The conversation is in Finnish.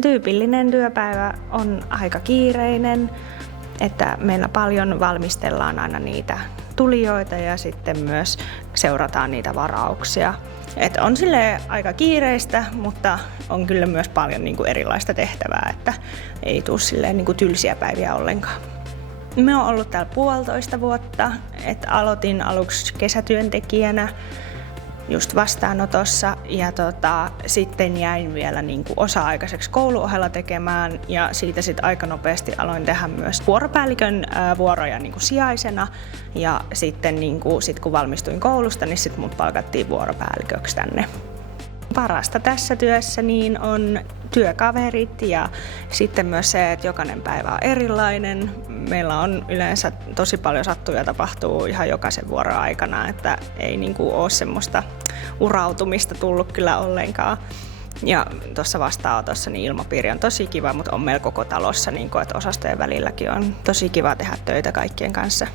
Tyypillinen työpäivä on aika kiireinen, että meillä paljon valmistellaan aina niitä tulijoita ja sitten myös seurataan niitä varauksia. Et on silleen aika kiireistä, mutta on kyllä myös paljon erilaista tehtävää, että ei tule silleen tylsiä päiviä ollenkaan. Me oon ollut täällä 1,5 vuotta, että aloitin aluksi kesätyöntekijänä just vastaanotossa ja sitten jäin vielä osa-aikaiseksi kouluohella tekemään ja siitä sitten aika nopeasti aloin tehdä myös vuoropäällikön vuoroja sijaisena ja sitten kun valmistuin koulusta, niin sitten mut palkattiin vuoropäälliköksi tänne. Parasta tässä työssä niin on työkaverit ja sitten myös se, että jokainen päivä on erilainen. Meillä on yleensä tosi paljon sattuja tapahtuu ihan jokaisen vuoron aikana, että ei ole semmoista urautumista tullut kyllä ollenkaan. Ja tuossa vastaanotossa niin ilmapiiri on tosi kiva, mutta on meillä koko talossa, että osastojen välilläkin on tosi kiva tehdä töitä kaikkien kanssa.